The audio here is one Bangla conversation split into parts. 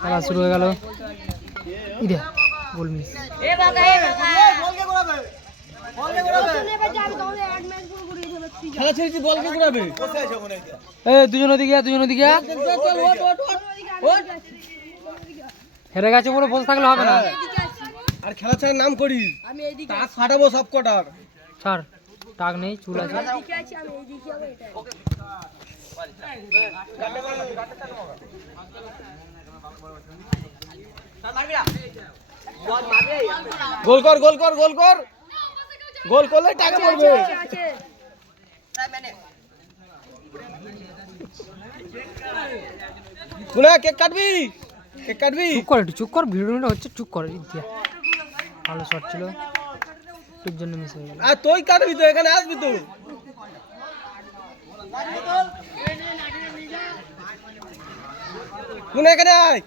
খেলা শুরু হয়ে গেল। ইরে গোল মিস। খেলা ছেড়েছি, বল কে ঘুরাবে? দুজন ওদিকে হেরে গেছে বলে বসে থাকলে হবে না। আর খেলা ছাড়ার নাম করি, টাক ফাটাবো সব কটার। ছাড়, টাক নেই, চুল আছে। গোল কর, গোল কর, গোল কর, গোল করলে টাকা পড়বে। গুনা কেক কাটবি, কেক কাটবি। চুপ কর একটু, চুপ কর, ভিডিওটা হচ্ছে, চুপ কর। ভালো শট ছিল, তোর জন্য মিস হয়ে গেল। আর তুই কাটবি তো, এখানে আসবি তো। গুনা এখানে আয়।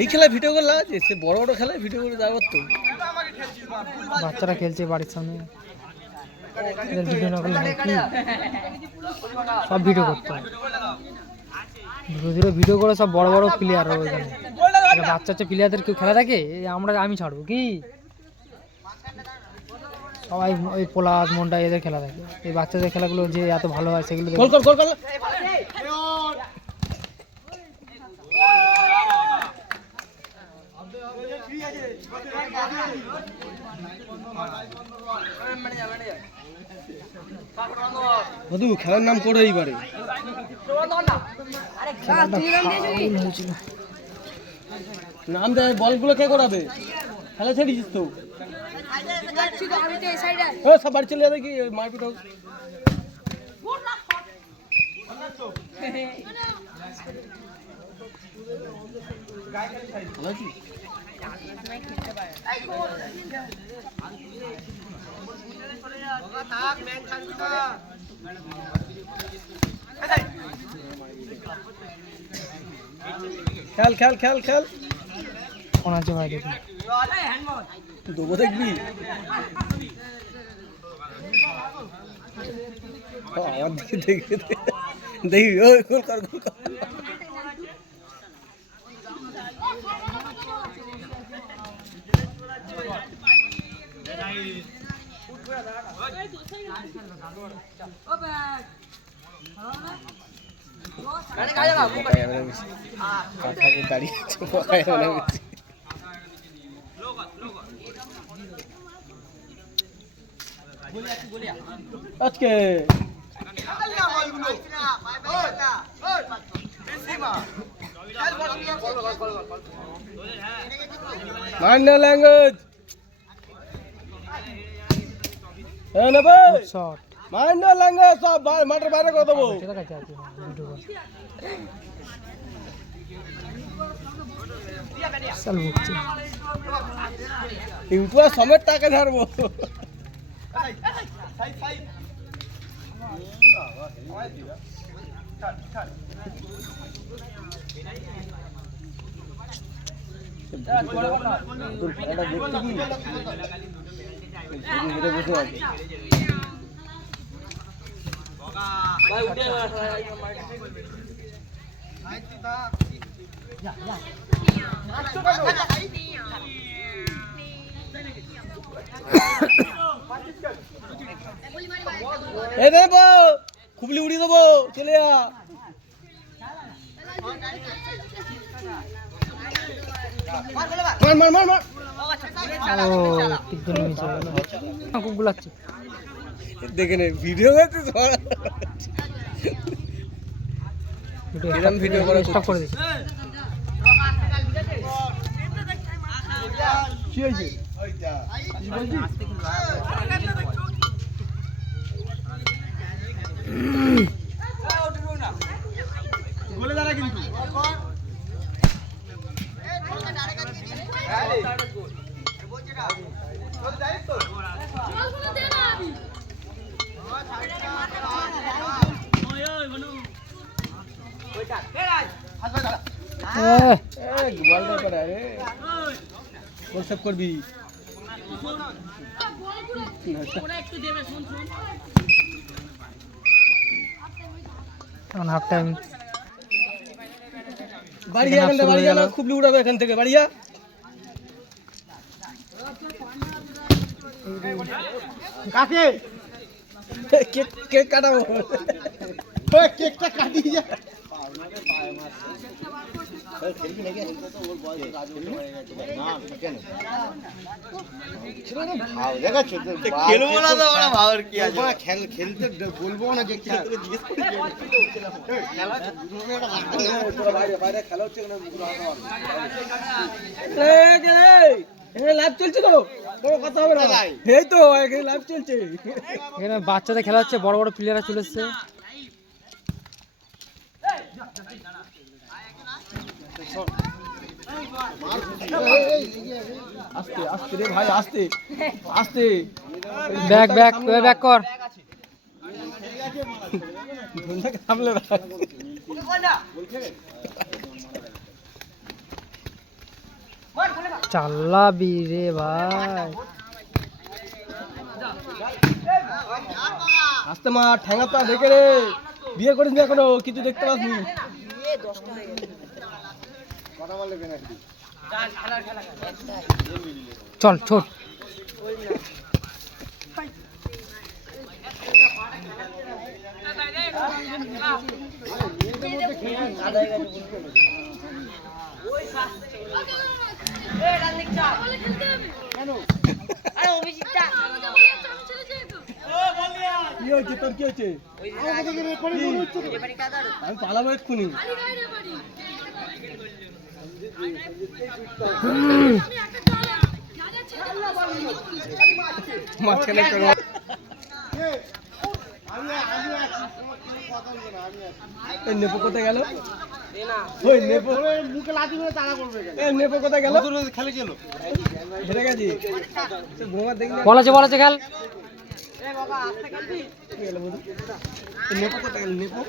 এই খেলায় ভিডিও করে লাগাচ্ছে, সে বড় বড় খেলায় ভিডিও করে যাবো তো। বাচ্চারা খেলছে বাড়ির সামনে, এদের ভিডিও না করলে হয় কি? সব ভিডিও করতে হয়, ধীরে ধীরে ভিডিও করে সব বড় বড় প্লেয়ার ওইখানে। বাচ্চা বাচ্চা প্লেয়ারদের কেউ খেলা থাকে, আমি ছাড়বো কি? সবাই ওই পোলাদ মন্ডা এদের খেলা থাকে। এই বাচ্চাদের খেলাগুলো যে এত ভালো হয় সেগুলো গোল কর, গোল কর। মধু খেলার নাম করে এইবারে নাম দেয়, বলগুলো কে করাবে? খেলা ছেড়েছিস তো, সব বাড়ি চলে যাবে কি মারপিট হোক। খেল খেল খেল খেল, কোন আছে ভাই? দেখি দেবো, দেখবি আমার দিকে দেখবি, দেখবি ওই গোল কর, গোল কর। আজকে মান্য ল্যাঙ্গুয়েজ শট মান্য ল্যাঙ্গুয়েজ সব মাঠের বাইরে করে দেবো। ইউটিউবার সমেত টাকা ঝাড়বো। এ দেবো, খুবলি উড়িয়ে দেবো, চলে যা। মার মার মার মার, দেখে নে ভিডিও করছিস, ভিডিও করে স্টপ করে দিচ্ছি। কি হয়েছে? গোলে দাঁড়া কিন্তু করবি। হাফ টাইম বাড়িয়া এখান থেকে বাড়িয়া না খুব উড়াবে এখান থেকে বাড়িয়া কাকে কেক কেক কাটাবো ওই কেকটা কাটি যা খেলবো না তো ওরা ভাবার কি আছে খেলতে বলবো না যে জিজ্ঞেস করি লাইভ চলছে তো কোনো কথা হবে না এই তো এখানে লাইভ চলছে এখানে বাচ্চাদের খেলা হচ্ছে, বড় বড় প্লেয়াররা চলে এসছে। আস্তে আস্তে রে ভাই আস্তে আস্তে ব্যাক ব্যাক ব্যাক কর। সামলে রাখ চাল্লাবি রে ভাই, আস্তে মা ঠ্যাঙা পা দেখে রে বিয়ে করিস না এখনো কিছু দেখতে পাসনি চল ছোট। কি হয়েছে তোর কি হয়েছে আমি পালাবো এক্ষুনি মাঝখানে নেপো কোথায় গেল ওই নেপো মুখে লাঠি করে তাড়া করবে নেপো কোথায় গেল খেলে গেল হেরে গেছি ঘুমার দেখলে বলাছে বলাছে খেল। নেপো কোথায় গেল নেপো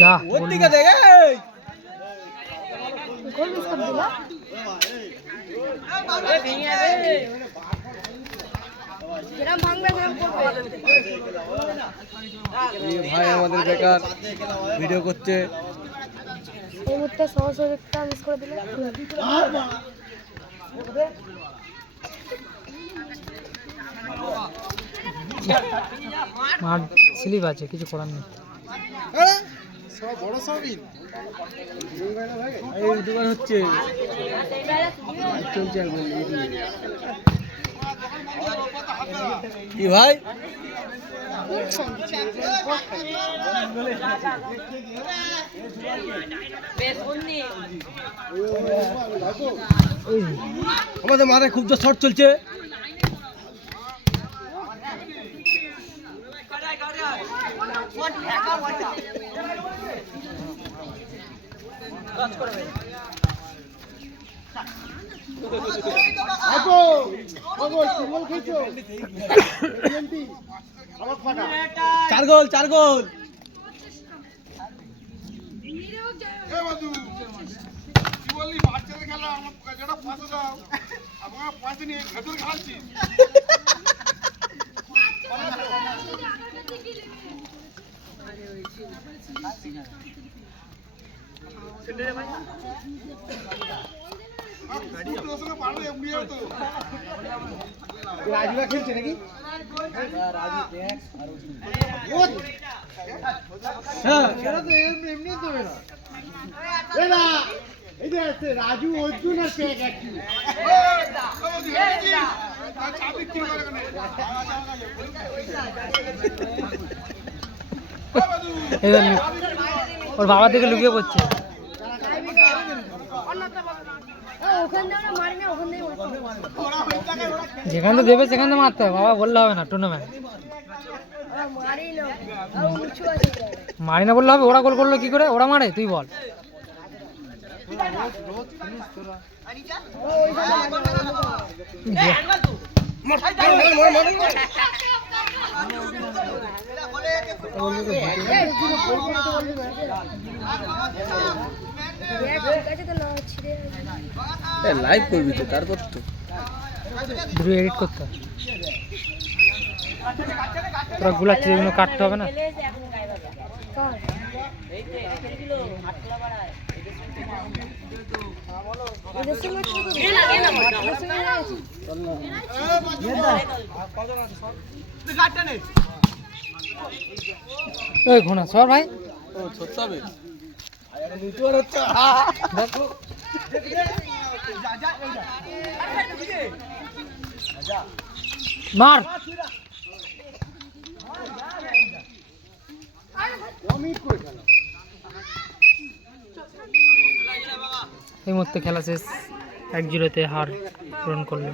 যা ওর দিকে দেখে ভাই আমাদের বেকার ভিডিও করছে এই মুহূর্তে সহযোগিতা মিস করে দিলে মাঠ স্লিপ আছে, কিছু করার নেই। এই দুবার হচ্ছে চলছে কি ভাই আমাদের মাথায় খুব তো শর্ট চলছে চার গোল চার গোল রাজুরা খেলছে নাকি রাজু অর্জুন আর ওর বাবা থেকে লুকিয়ে পড়ছে। যেখান থেকে দেবে সেখান থেকে মারতে হবে, বাবা বললে হবে না। টুর্নামেন্ট মারি না বললে হবে। ওরা গোল করলো কি করে? ওরা মারে, তুই বল। লাইভ করবি তো তারপর তো ভিডিও এডিট করতে হবে। তোরা গুলাচ্ছিস, এগুলো কাটতে হবে না? কার? এদের সঙ্গে একটু করে। এদের সঙ্গে গেছি। ওই ঘোনা সর ভাই, ও ছোট্ট হবে মার। এই মুহূর্তে খেলা শেষ, 1-0 হার পূরণ করলো।